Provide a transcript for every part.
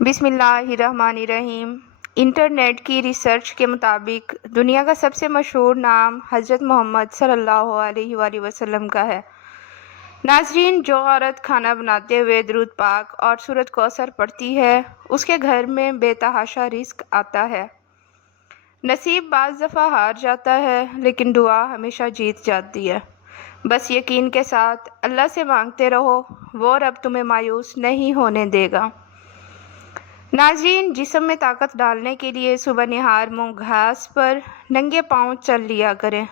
बिस्मिल्लाहिर्रहमानिर्रहीम। इंटरनेट की रिसर्च के मुताबिक दुनिया का सबसे मशहूर नाम हज़रत मोहम्मद सल्लल्लाहु अलैहि वसल्लम का है। नाज़रीन, जो औरत खाना बनाते हुए दुरूद पाक और सूरत कौसर पढ़ती है, उसके घर में बेतहाशा रिस्क आता है। नसीब बाज़ दफ़ा हार जाता है, लेकिन दुआ हमेशा जीत जाती है। बस यकीन के साथ अल्लाह से मांगते रहो, वो रब तुम्हें मायूस नहीं होने देगा। नाज़रीन, जिस्म में ताकत डालने के लिए सुबह निहार मुँह घास पर नंगे पाँव चल लिया करें।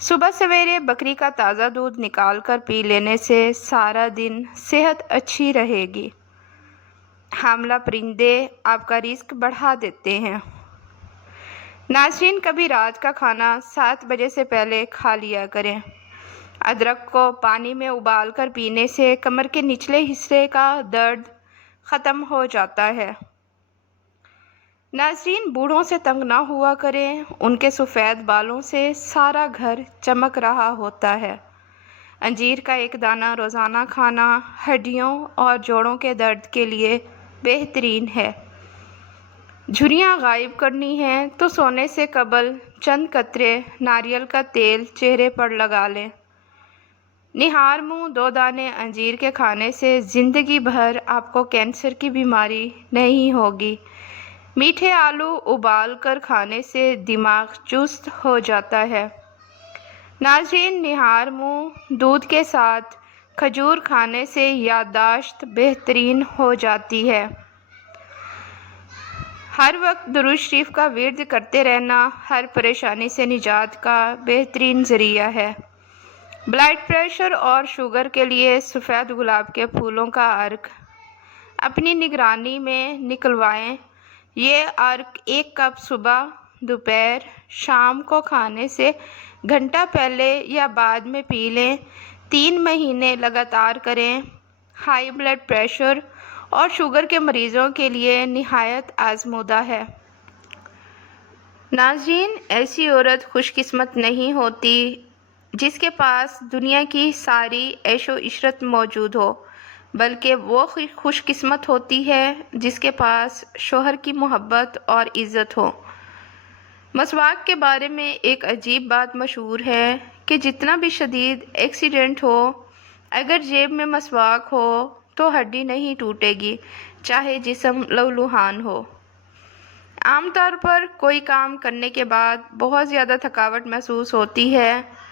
सुबह सवेरे बकरी का ताज़ा दूध निकाल कर पी लेने से सारा दिन सेहत अच्छी रहेगी। हामला परिंदे आपका रिस्क बढ़ा देते हैं। नाज़रीन, कभी रात का खाना 7 बजे से पहले खा लिया करें। अदरक को पानी में उबाल कर पीने से कमर के निचले हिस्से का दर्द ख़त्म हो जाता है। नाज़रीन, बूढ़ों से तंग ना हुआ करें, उनके सफ़ेद बालों से सारा घर चमक रहा होता है। अंजीर का एक दाना रोज़ाना खाना हड्डियों और जोड़ों के दर्द के लिए बेहतरीन है। झुर्रियाँ गायब करनी हैं तो सोने से कबल चंद कतरे नारियल का तेल चेहरे पर लगा लें। निहार मुँह 2 दाने अंजीर के खाने से ज़िंदगी भर आपको कैंसर की बीमारी नहीं होगी। मीठे आलू उबाल कर खाने से दिमाग चुस्त हो जाता है। नाज़रीन, निहार मुँह दूध के साथ खजूर खाने से याददाश्त बेहतरीन हो जाती है। हर वक्त दुरूद शरीफ का विर्द करते रहना हर परेशानी से निजात का बेहतरीन ज़रिया है। ब्लड प्रेशर और शुगर के लिए सफ़ेद गुलाब के फूलों का अर्क अपनी निगरानी में निकलवाएं। ये अर्क 1 कप सुबह, दोपहर, शाम को खाने से घंटा पहले या बाद में पी लें। 3 महीने लगातार करें। हाई ब्लड प्रेशर और शुगर के मरीज़ों के लिए निहायत आजमूदा है। नाज़रीन, ऐसी औरत खुशकिस्मत नहीं होती जिसके पास दुनिया की सारी ऐशो इशरत मौजूद हो, बल्कि वो खुशकिस्मत होती है जिसके पास शोहर की मोहब्बत और इज़्ज़त हो। मसवाक के बारे में एक अजीब बात मशहूर है कि जितना भी शदीद एक्सीडेंट हो, अगर जेब में मसवाक हो तो हड्डी नहीं टूटेगी, चाहे जिस्म लहूलुहान हो। आमतौर पर कोई काम करने के बाद बहुत ज़्यादा थकावट महसूस होती है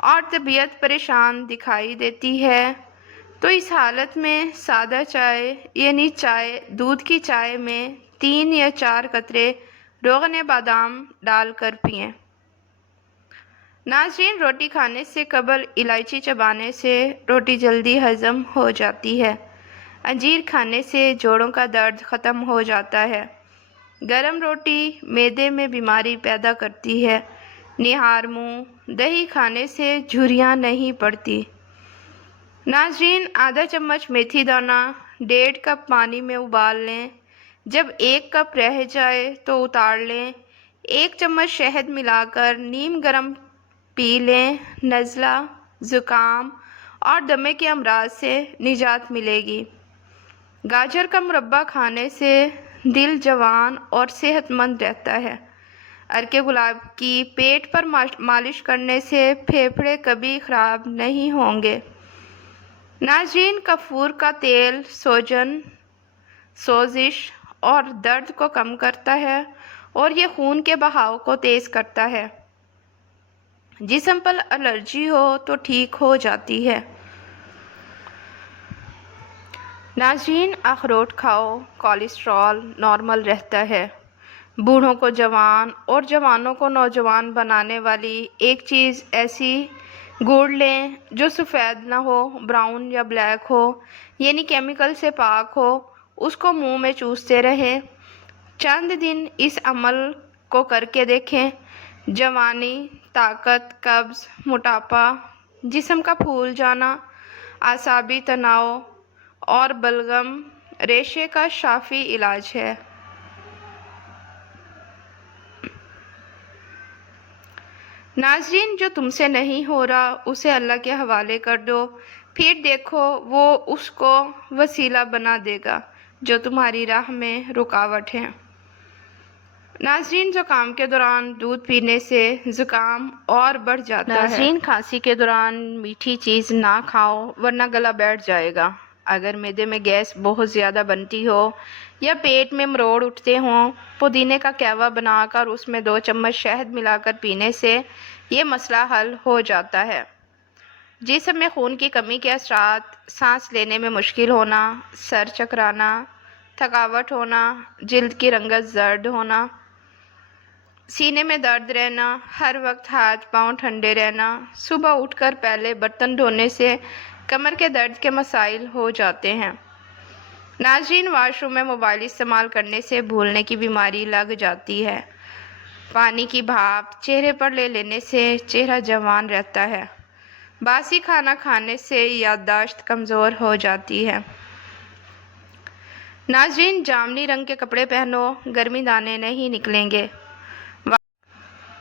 और तबीयत परेशान दिखाई देती है, तो इस हालत में सादा चाय यानी दूध की चाय में 3 या 4 कतरे रोगन बादाम डालकर पिएं। नाज़रीन, रोटी खाने से कबल इलायची चबाने से रोटी जल्दी हज़म हो जाती है। अंजीर खाने से जोड़ों का दर्द ख़त्म हो जाता है। गरम रोटी मैदे में बीमारी पैदा करती है। निहार मुँह दही खाने से झुर्रियाँ नहीं पड़ती। नाज़रीन, आधा चम्मच मेथी दाना 1.5 कप पानी में उबाल लें। जब 1 कप रह जाए तो उतार लें। 1 चम्मच शहद मिलाकर नीम गर्म पी लें। नज़ला, ज़ुकाम और दमे के अमराज से निजात मिलेगी। गाजर का मुरब्बा खाने से दिल जवान और सेहतमंद रहता है। अर्के गुलाब की पेट पर मालिश करने से फेफड़े कभी ख़राब नहीं होंगे। नाज़रीन, कपूर का तेल सूजन, सोजिश और दर्द को कम करता है और ये खून के बहाव को तेज़ करता है। जिस्म पर एलर्जी हो तो ठीक हो जाती है। नाज़रीन, अखरोट खाओ, कोलेस्ट्रॉल नॉर्मल रहता है। बूढ़ों को जवान और जवानों को नौजवान बनाने वाली एक चीज़ ऐसी गुड़ लें जो सफ़ेद ना हो, ब्राउन या ब्लैक हो, यानी केमिकल से पाक हो। उसको मुंह में चूसते रहें। चंद दिन इस अमल को करके देखें। जवानी, ताकत, कब्ज़, मोटापा, जिस्म का फूल जाना, आसाबी तनाव और बलगम रेशे का शाफी इलाज है। नाज़रीन, जो तुमसे नहीं हो रहा उसे अल्लाह के हवाले कर दो, फिर देखो वो उसको वसीला बना देगा। جو تمہاری راہ میں رکاوٹ ہیں۔ ناظرین، زکام کے دوران دودھ پینے سے زکام اور بڑھ جاتا ہے۔ ناظرین، کھانسی کے دوران میٹھی چیز نہ کھاؤ ورنہ گلا بیٹھ جائے گا۔ اگر معدے میں گیس بہت زیادہ بنتی ہو یا پیٹ میں مروڑ اٹھتے ہوں، پودینے کا کہوہ بنا کر اس میں 2 چمچ شہد ملا کر پینے سے یہ مسئلہ حل ہو جاتا ہے۔ جسم میں خون کی کمی کے اثرات، سانس لینے میں مشکل ہونا، سر چکرانا، تھکاوٹ ہونا، جلد کی رنگت زرد ہونا، سینے میں درد رہنا، ہر وقت ہاتھ پاؤں ٹھنڈے رہنا، صبح اٹھ کر پہلے برتن دھونے سے کمر کے درد کے مسائل ہو جاتے ہیں۔ ناظرین، واش روم میں موبائل استعمال کرنے سے بھولنے کی بیماری لگ جاتی ہے۔ پانی کی بھاپ چہرے پر لے لینے سے چہرہ جوان رہتا ہے۔ باسی کھانا کھانے سے یادداشت کمزور ہو جاتی ہے۔ ناظرین، جامنی رنگ کے کپڑے پہنو، گرمی دانے نہیں نکلیں گے۔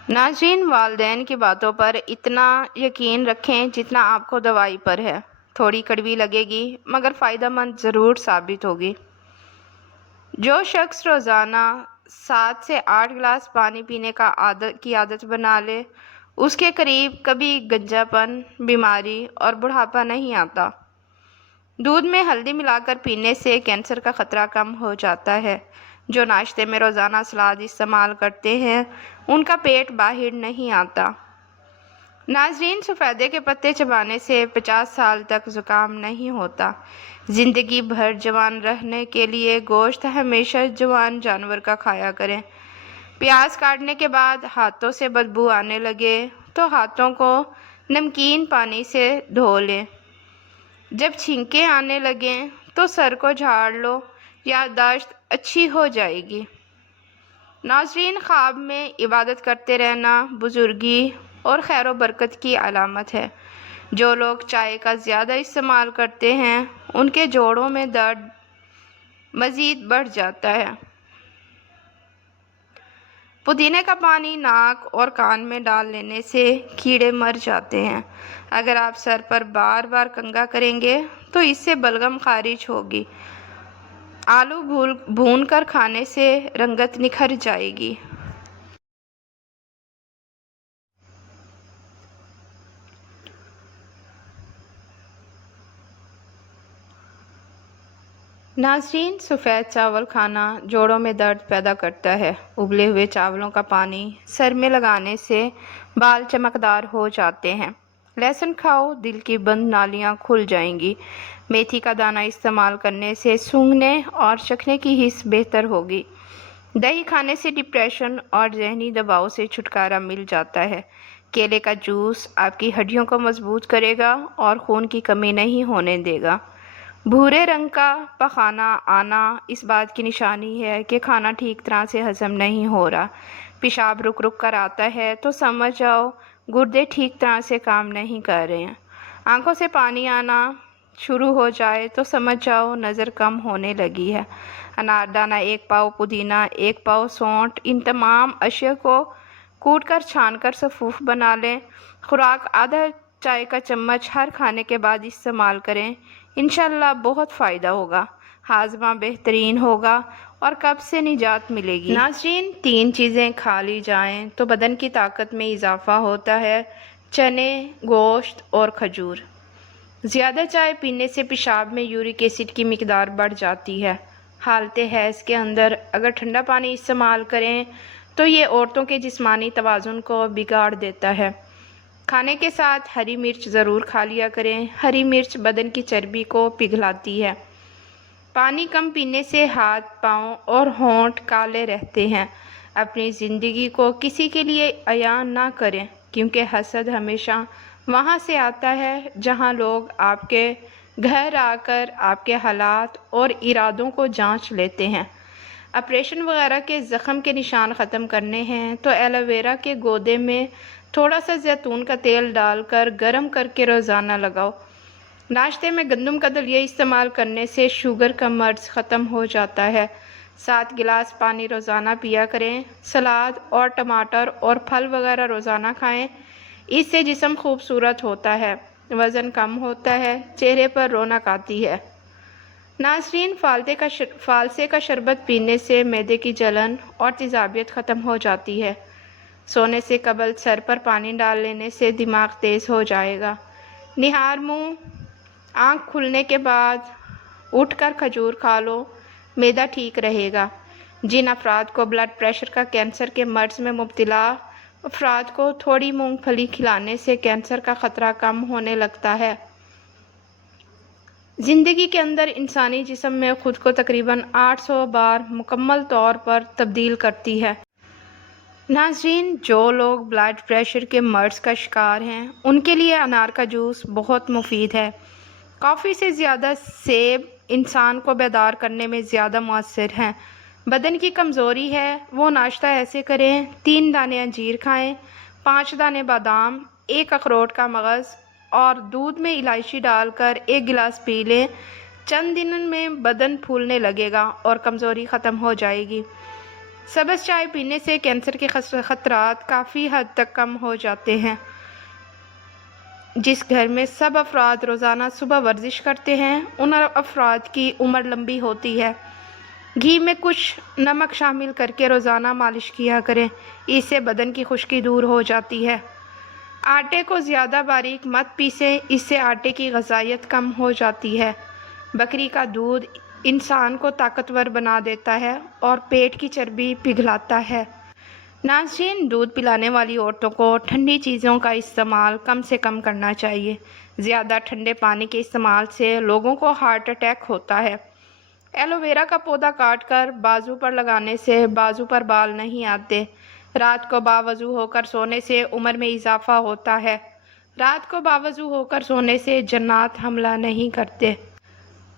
ناظرین، والدین کی باتوں پر اتنا یقین رکھیں جتنا آپ کو دوائی پر ہے۔ تھوڑی کڑوی لگے گی مگر فائدہ مند ضرور ثابت ہوگی۔ جو شخص روزانہ 7 سے 8 گلاس پانی پینے کی عادت بنا لے، اس کے قریب کبھی گنجا پن، بیماری اور بڑھاپا نہیں آتا۔ دودھ میں ہلدی ملا کر پینے سے کینسر کا خطرہ کم ہو جاتا ہے۔ جو ناشتے میں روزانہ سلاد استعمال کرتے ہیں، ان کا پیٹ باہر نہیں آتا۔ ناظرین، سفیدے کے پتے چبانے سے 50 سال تک زکام نہیں ہوتا۔ زندگی بھر جوان رہنے کے لیے گوشت ہمیشہ جوان جانور کا کھایا کریں۔ پیاز کاٹنے کے بعد ہاتھوں سے بدبو آنے لگے تو ہاتھوں کو نمکین پانی سے دھو لیں۔ جب چھینکیں آنے لگیں تو سر کو جھاڑ لو، یادداشت اچھی ہو جائے گی۔ ناظرین، خواب میں عبادت کرتے رہنا بزرگی اور خیر و برکت کی علامت ہے۔ جو لوگ چائے کا زیادہ استعمال کرتے ہیں، ان کے جوڑوں میں درد مزید بڑھ جاتا ہے۔ پودینے کا پانی ناک اور کان میں ڈال لینے سے کیڑے مر جاتے ہیں۔ اگر آپ سر پر بار بار کنگھا کریں گے تو اس سے بلغم خارج ہوگی۔ آلو بھون کر کھانے سے رنگت نکھر جائے گی۔ ناظرین، سفید چاول کھانا جوڑوں میں درد پیدا کرتا ہے۔ ابلے ہوئے چاولوں کا پانی سر میں لگانے سے بال چمکدار ہو جاتے ہیں۔ لہسن کھاؤ، دل کی بند نالیاں کھل جائیں گی۔ میتھی کا دانہ استعمال کرنے سے سونگھنے اور چکھنے کی حس بہتر ہوگی۔ دہی کھانے سے ڈپریشن اور ذہنی دباؤ سے چھٹکارا مل جاتا ہے۔ کیلے کا جوس آپ کی ہڈیوں کو مضبوط کرے گا اور خون کی کمی نہیں ہونے دے گا۔ بھورے رنگ کا پخانہ آنا اس بات کی نشانی ہے کہ کھانا ٹھیک طرح سے ہضم نہیں ہو رہا۔ پیشاب رک رک کر آتا ہے تو سمجھ جاؤ گردے ٹھیک طرح سے کام نہیں کر رہے ہیں۔ آنکھوں سے پانی آنا شروع ہو جائے تو سمجھ جاؤ نظر کم ہونے لگی ہے۔ اناردانہ، 1 پاؤ پودینہ، 1 پاؤ سونٹھ، ان تمام اشیاء کو کوٹ کر چھان کر سفوف بنا لیں۔ خوراک آدھا چائے کا چمچ ہر کھانے کے بعد استعمال کریں۔ انشاءاللہ بہت فائدہ ہوگا، ہاضمہ بہترین ہوگا اور قبض سے نجات ملے گی۔ ناظرین، 3 چیزیں کھا لی جائیں تو بدن کی طاقت میں اضافہ ہوتا ہے: چنے، گوشت اور کھجور۔ زیادہ چائے پینے سے پیشاب میں یورک ایسڈ کی مقدار بڑھ جاتی ہے۔ حالت حیض کے اندر اگر ٹھنڈا پانی استعمال کریں تو یہ عورتوں کے جسمانی توازن کو بگاڑ دیتا ہے۔ کھانے کے ساتھ ہری مرچ ضرور کھا لیا کریں۔ ہری مرچ بدن کی چربی کو پگھلاتی ہے۔ پانی کم پینے سے ہاتھ، پاؤں اور ہونٹ کالے رہتے ہیں۔ اپنی زندگی کو کسی کے لیے عیاں نہ کریں، کیونکہ حسد ہمیشہ وہاں سے آتا ہے جہاں لوگ آپ کے گھر آ کر آپ کے حالات اور ارادوں کو جانچ لیتے ہیں۔ آپریشن وغیرہ کے زخم کے نشان ختم کرنے ہیں تو ایلو ویرا کے گودے میں تھوڑا سا زیتون کا تیل ڈال کر گرم کر کے روزانہ لگاؤ۔ ناشتے میں گندم کا دلیا استعمال کرنے سے شوگر کا مرض ختم ہو جاتا ہے۔ 7 گلاس پانی روزانہ پیا کریں۔ سلاد اور ٹماٹر اور پھل وغیرہ روزانہ کھائیں۔ اس سے جسم خوبصورت ہوتا ہے، وزن کم ہوتا ہے، چہرے پر رونق آتی ہے۔ नाज़रीन, फालसे का शरबत पीने से मैदे की जलन और तेज़ाबियत ख़त्म हो जाती है। सोने से कबल सर पर पानी डाल लेने से दिमाग तेज़ हो जाएगा। निहार मुँह आँख खुलने के बाद उठकर खजूर खा लो, मैदा ठीक रहेगा। जिन अफराद को ब्लड प्रेशर का कैंसर के मर्ज़ में मुब्तला अफराद को थोड़ी मूंगफली खिलाने से कैंसर का ख़तरा कम होने लगता है। ज़िंदगी के अंदर इंसानी जिस्म में ख़ुद को तकरीबन 800 बार मुकम्मल तौर पर तब्दील करती है। नाज़रीन, जो लोग ब्लड प्रेशर के मर्ज़ का शिकार हैं उनके लिए अनार का जूस बहुत मुफीद है। कॉफ़ी से ज़्यादा सेब इंसान को बेदार करने में ज़्यादा मुअस्सिर हैं। बदन की कमज़ोरी है वो नाश्ता ऐसे करें: 3 दाने अंजीर खाएं, 5 दाने बादाम, 1 अखरोट का मगज़ और दूध में इलायची डालकर 1 गिलास पी लें। चंद दिनों में बदन फूलने लगेगा और कमज़ोरी ख़त्म हो जाएगी। सब्ज़ चाय पीने से कैंसर के ख़तरात काफ़ी हद तक कम हो जाते हैं। जिस घर में सब अफराद रोज़ाना सुबह वर्जिश करते हैं उन अफराद की उम्र लंबी होती है। घी में कुछ नमक शामिल करके रोज़ाना मालिश किया करें, इससे बदन की खुश्की दूर हो जाती है। आटे को ज़्यादा बारीक मत पीसें, इससे आटे की ग़िज़ाइयत कम हो जाती है। बकरी का दूध इंसान को ताकतवर बना देता है और पेट की चर्बी पिघलाता है। नाज़रीन, दूध पिलाने वाली औरतों को ठंडी चीज़ों का इस्तेमाल कम से कम करना चाहिए। ज़्यादा ठंडे पानी के इस्तेमाल से लोगों को हार्ट अटैक होता है। एलोवेरा का पौधा काटकर बाजू पर लगाने से बाजू पर बाल नहीं आते। रात को बावजू होकर सोने से उम्र में इजाफा होता है। रात को बावजू होकर सोने से जन्नात हमला नहीं करते।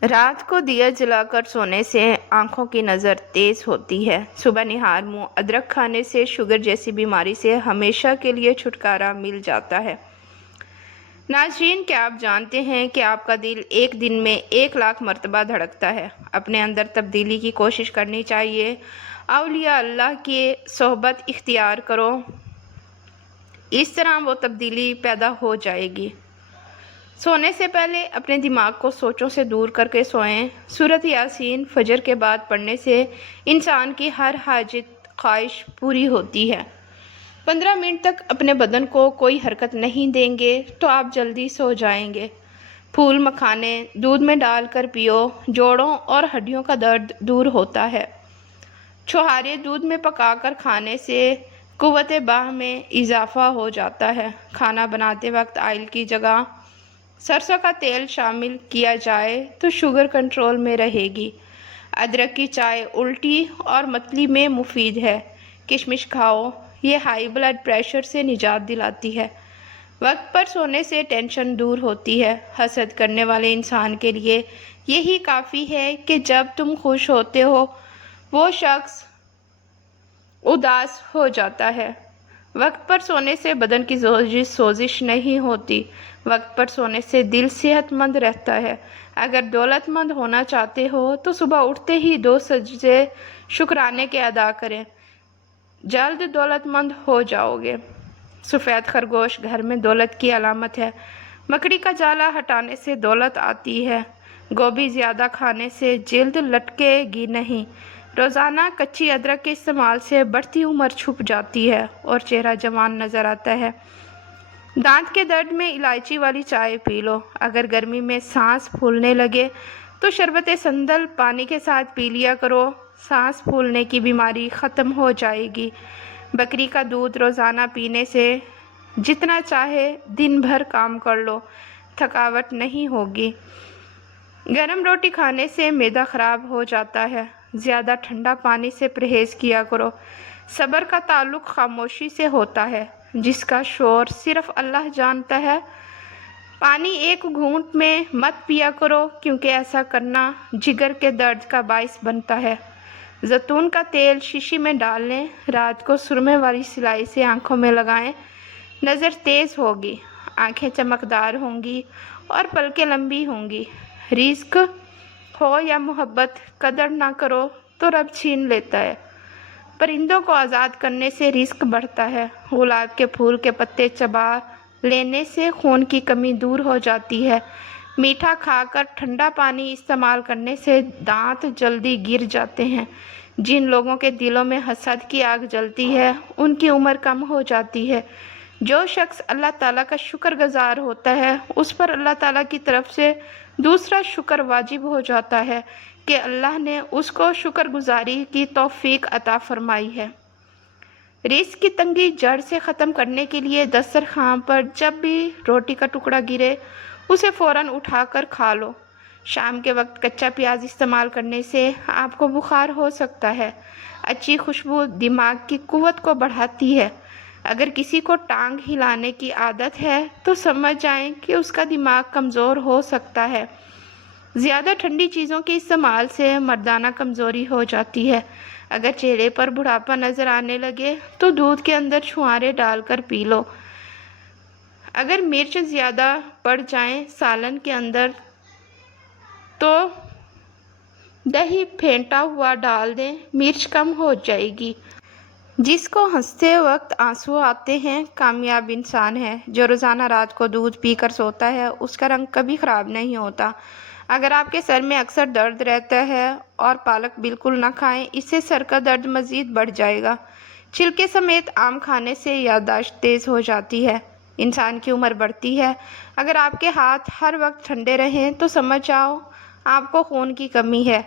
रात को दिया जलाकर सोने से आँखों की नज़र तेज़ होती है। सुबह निहार मुँह अदरक खाने से शुगर जैसी बीमारी से हमेशा के लिए छुटकारा मिल जाता है। नाज़रीन, क्या आप जानते हैं कि आपका दिल एक दिन में 1 लाख मरतबा धड़कता है? अपने अंदर तब्दीली की कोशिश करनी चाहिए। औलिया अल्लाह की सोहबत इख्तियार करो, इस तरह वो तब्दीली पैदा हो जाएगी। सोने से पहले अपने दिमाग को सोचों से दूर करके सोएं। सूरत यासीन फजर के बाद पढ़ने से इंसान की हर हाजत ख्वाहिश पूरी होती है। 15 मिनट तक अपने बदन को कोई हरकत नहीं देंगे तो आप जल्दी सो जाएंगे। फूल मखाने दूध में डालकर पियो, जोड़ों और हड्डियों का दर्द दूर होता है। छुहारे दूध में पकाकर खाने से कुव्वत बाह में इजाफा हो जाता है। खाना बनाते वक्त ऑयल की जगह सरसों का तेल शामिल किया जाए तो शुगर कंट्रोल में रहेगी। अदरक की चाय उल्टी और मतली में मुफीद है। किशमिश खाओ, ये हाई ब्लड प्रेशर से निजात दिलाती है। वक्त पर सोने से टेंशन दूर होती है। हसद करने वाले इंसान के लिए यही काफ़ी है कि जब तुम खुश होते हो वो शख्स उदास हो जाता है। वक्त पर सोने से बदन की सोजिश नहीं होती। वक्त पर सोने से दिल सेहतमंद रहता है। अगर दौलतमंद होना चाहते हो तो सुबह उठते ही 2 सजदे शुक्राने के अदा करें, जल्द दौलतमंद हो जाओगे। सफ़ेद खरगोश घर में दौलत की अलामत है। मकड़ी का जाला हटाने से दौलत आती है। गोभी ज़्यादा खाने से जिल्द लटकेगी नहीं। रोज़ाना कच्ची अदरक के इस्तेमाल से बढ़ती उम्र छुप जाती है और चेहरा जवान नज़र आता है। दांत के दर्द में इलायची वाली चाय पी लो। अगर गर्मी में सांस फूलने लगे तो शरबत संदल पानी के साथ पी लिया करो, सांस फूलने की बीमारी ख़त्म हो जाएगी। बकरी का दूध रोज़ाना पीने से जितना चाहे दिन भर काम कर लो, थकावट नहीं होगी। गरम रोटी खाने से मैदा ख़राब हो जाता है। ज़्यादा ठंडा पानी से परहेज़ किया करो। सब्र का ताल्लुक़ खामोशी से होता है, जिसका शोर सिर्फ़ अल्लाह जानता है। पानी एक घूंट में मत पिया करो, क्योंकि ऐसा करना जिगर के दर्द का बाइस बनता है। जैतून का तेल शीशी में डाल लें। रात को सुरमे वाली सिलाई से आँखों में लगाएं। नज़र तेज़ होगी, आँखें चमकदार होंगी और पलकें लंबी होंगी। रिस्क हो या मोहब्बत, कदर ना करो तो रब छीन लेता है। परिंदों को आज़ाद करने से रिस्क बढ़ता है। गुलाब के फूल के पत्ते चबा लेने से खून की कमी दूर हो जाती है। मीठा खाकर ठंडा पानी इस्तेमाल करने से दांत जल्दी गिर जाते हैं। जिन लोगों के दिलों में हसद की आग जलती है उनकी उम्र कम हो जाती है। जो शख्स अल्लाह ताला का शुक्रगुजार होता है उस पर अल्लाह ताला की तरफ से दूसरा शुक्र वाजिब हो जाता है कि अल्लाह ने उसको शुक्रगुजारी की तौफीक अता फरमाई है। रिज़्क़ की तंगी जड़ से ख़त्म करने के लिए दस्तरखान पर जब भी रोटी का टुकड़ा गिरे उसे फ़ौरन उठाकर खा लो। शाम के वक्त कच्चा प्याज इस्तेमाल करने से आपको बुखार हो सकता है। अच्छी खुशबू दिमाग की कुव्वत को बढ़ाती है। अगर किसी को टांग हिलाने की आदत है तो समझ जाएं कि उसका दिमाग कमज़ोर हो सकता है। ज़्यादा ठंडी चीज़ों के इस्तेमाल से मर्दाना कमज़ोरी हो जाती है। अगर चेहरे पर बुढ़ापा नज़र आने लगे तो दूध के अंदर छुहारे डालकर पी लो। अगर मिर्च ज़्यादा बढ़ जाए सालन के अंदर तो दही फेंटा हुआ डाल दें, मिर्च कम हो जाएगी। जिसको हंसते वक्त आंसू आते हैं कामयाब इंसान है। जो रोज़ाना रात को दूध पीकर सोता है उसका रंग कभी ख़राब नहीं होता। अगर आपके सर में अक्सर दर्द रहता है और पालक बिल्कुल ना खाएं, इससे सर का दर्द मज़ीद बढ़ जाएगा। छिलके समेत आम खाने से याददाश्त तेज़ हो जाती है, इंसान की उम्र बढ़ती है। अगर आपके हाथ हर वक्त ठंडे रहें तो समझ जाओ आपको खून की कमी है।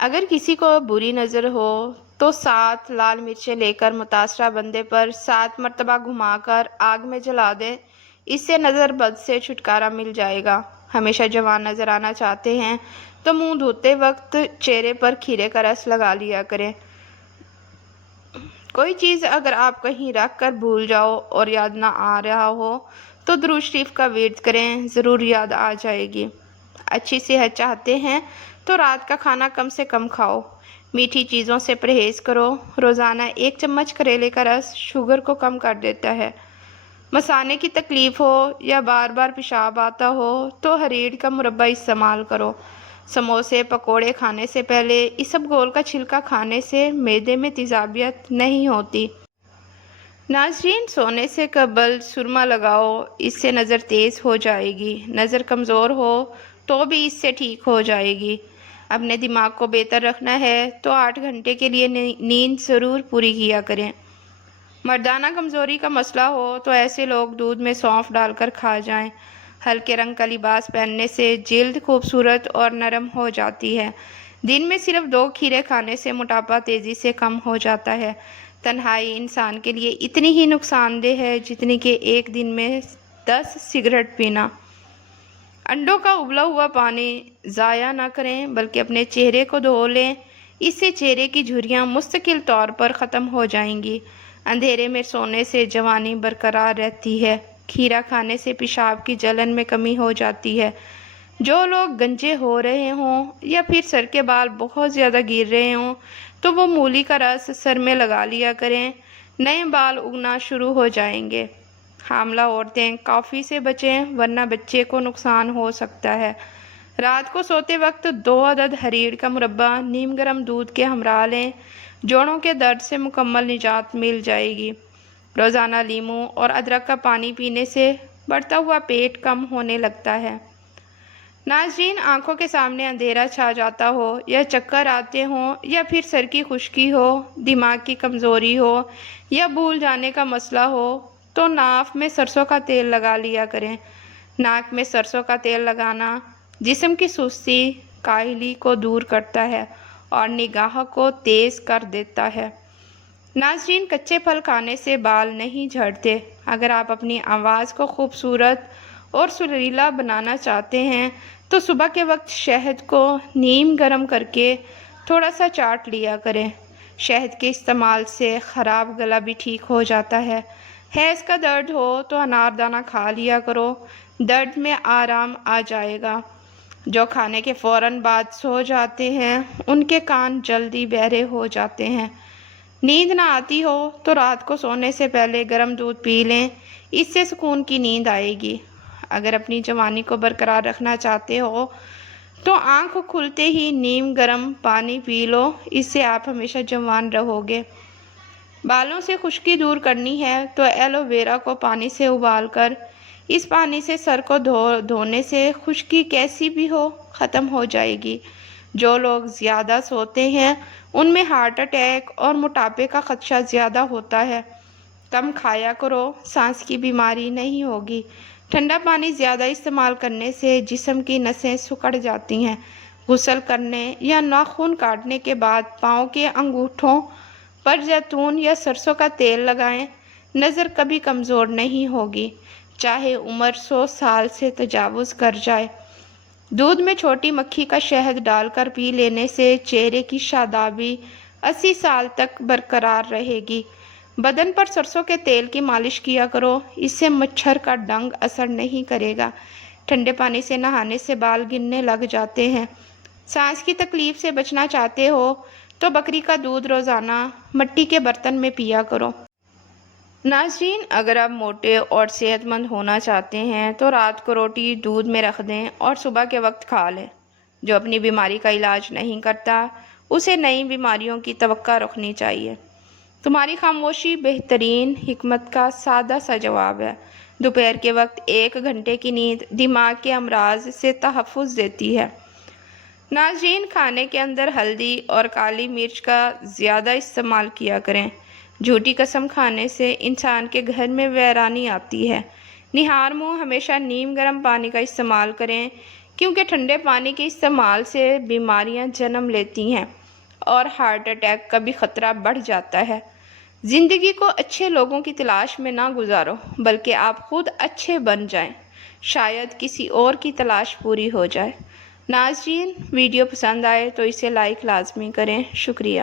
अगर किसी को बुरी नज़र हो तो 7 लाल मिर्चें लेकर मुतासरा बंदे पर 7 मरतबा घुमाकर आग में जला दें, इससे नज़र बद से छुटकारा मिल जाएगा। हमेशा जवान नज़र आना चाहते हैं तो मुंह धोते वक्त चेहरे पर खीरे का रस लगा लिया करें। कोई चीज़ अगर आप कहीं रख कर भूल जाओ और याद ना आ रहा हो तो दुरूद शरीफ का विर्द करें, ज़रूर याद आ जाएगी। अच्छी सेहत चाहते हैं तो रात का खाना कम से कम खाओ। मीठी चीज़ों से परहेज़ करो। रोज़ाना 1 चम्मच करेले का रस शुगर को कम कर देता है। मसाने की तकलीफ़ हो या बार बार पेशाब आता हो तो हरीड़ का मुरब्बा इस्तेमाल करो। समोसे पकोड़े खाने से पहले इसबगोल का छिलका खाने से मैदे में तेज़ाबियत नहीं होती। नाज़रीन, सोने से कबल सुरमा लगाओ, इससे नज़र तेज़ हो जाएगी। नज़र कमज़ोर हो तो भी इससे ठीक हो जाएगी। अपने दिमाग को बेहतर रखना है तो 8 घंटे के लिए नींद ज़रूर पूरी किया करें। मर्दाना कमज़ोरी का मसला हो तो ऐसे लोग दूध में सौंफ डालकर खा जाएं। हल्के रंग का लिबास पहनने से जिल्द खूबसूरत और नरम हो जाती है। दिन में सिर्फ 2 खीरे खाने से मोटापा तेज़ी से कम हो जाता है। तन्हाई इंसान के लिए इतनी ही नुकसानदेह है जितनी कि एक दिन में 10 सिगरेट पीना। अंडों का उबला हुआ पानी ज़ाया ना करें बल्कि अपने चेहरे को धो लें, इससे चेहरे की झुर्रियाँ मुस्तकिल तौर पर ख़त्म हो जाएंगी। अंधेरे में सोने से जवानी बरकरार रहती है। खीरा खाने से पेशाब की जलन में कमी हो जाती है। जो लोग गंजे हो रहे हों या फिर सर के बाल बहुत ज़्यादा गिर रहे हों तो वो मूली का रस सर में लगा लिया करें, नए बाल उगना शुरू हो जाएंगे। हामला औरतें कॉफ़ी से बचें वरना बच्चे को नुकसान हो सकता है। रात को सोते वक्त 2 अदद हरीड़ का मुरब्बा नीम गर्म दूध के हमरा लें, जोड़ों के दर्द से मुकम्मल निजात मिल जाएगी। रोज़ाना लीमू और अदरक का पानी पीने से बढ़ता हुआ पेट कम होने लगता है। नाज़रीन, आंखों के सामने अंधेरा छा जाता हो या चक्कर आते हों या फिर सर की खुश्की हो, दिमाग की कमज़ोरी हो या भूल जाने का मसला हो तो नाक में सरसों का तेल लगा लिया करें। नाक में सरसों का तेल लगाना जिस्म की सुस्ती, काहली को दूर करता है और निगाह को तेज़ कर देता है। नाज़रीन, कच्चे फल खाने से बाल नहीं झड़ते। अगर आप अपनी आवाज़ को खूबसूरत और सुरीला बनाना चाहते हैं तो सुबह के वक्त शहद को नीम गर्म करके थोड़ा सा चाट लिया करें। शहद के इस्तेमाल से ख़राब गला भी ठीक हो जाता है। हैज़ का दर्द हो तो अनारदाना खा लिया करो, दर्द में आराम आ जाएगा। जो खाने के फ़ौरन बाद सो जाते हैं उनके कान जल्दी बहरे हो जाते हैं। नींद ना आती हो तो रात को सोने से पहले गर्म दूध पी लें, इससे सुकून की नींद आएगी। अगर अपनी जवानी को बरकरार रखना चाहते हो तो आँख खुलते ही नीम गर्म पानी पी लो, इससे आप हमेशा जवान रहोगे। बालों से खुश्की दूर करनी है तो एलोवेरा को पानी से उबालकर اس پانی سے سر کو دھونے سے خشکی کیسی بھی ہو ختم ہو جائے گی۔ جو لوگ زیادہ سوتے ہیں ان میں ہارٹ اٹیک اور موٹاپے کا خدشہ زیادہ ہوتا ہے۔ کم کھایا کرو، سانس کی بیماری نہیں ہوگی۔ ٹھنڈا پانی زیادہ استعمال کرنے سے جسم کی نسیں سکڑ جاتی ہیں۔ غسل کرنے یا ناخن کاٹنے کے بعد پاؤں کے انگوٹھوں پر زیتون یا سرسوں کا تیل لگائیں۔ نظر کبھی کمزور نہیں ہوگی، چاہے عمر 100 سال سے تجاوز کر جائے۔ دودھ میں چھوٹی مکھی کا شہد ڈال کر پی لینے سے چہرے کی شادابی 80 سال تک برقرار رہے گی۔ بدن پر سرسوں کے تیل کی مالش کیا کرو، اس سے مچھر کا ڈنگ اثر نہیں کرے گا۔ ٹھنڈے پانی سے نہانے سے بال گرنے لگ جاتے ہیں۔ سانس کی تکلیف سے بچنا چاہتے ہو تو بکری کا دودھ روزانہ مٹی کے برتن میں پیا کرو۔ ناظرین، اگر آپ موٹے اور صحت مند ہونا چاہتے ہیں تو رات کو روٹی دودھ میں رکھ دیں اور صبح کے وقت کھا لیں۔ جو اپنی بیماری کا علاج نہیں کرتا اسے نئی بیماریوں کی توقع رکھنی چاہیے۔ تمہاری خاموشی بہترین حکمت کا سادہ سا جواب ہے۔ دوپہر کے وقت 1 گھنٹے کی نیند دماغ کے امراض سے تحفظ دیتی ہے۔ ناظرین، کھانے کے اندر ہلدی اور کالی مرچ کا زیادہ استعمال کیا کریں۔ جھوٹی قسم کھانے سے انسان کے گھر میں ویرانی آتی ہے۔ نہار منہ ہمیشہ نیم گرم پانی کا استعمال کریں، کیونکہ ٹھنڈے پانی کے استعمال سے بیماریاں جنم لیتی ہیں اور ہارٹ اٹیک کا بھی خطرہ بڑھ جاتا ہے۔ زندگی کو اچھے لوگوں کی تلاش میں نہ گزارو، بلکہ آپ خود اچھے بن جائیں، شاید کسی اور کی تلاش پوری ہو جائے۔ ناظرین، ویڈیو پسند آئے تو اسے لائک لازمی کریں۔ شکریہ۔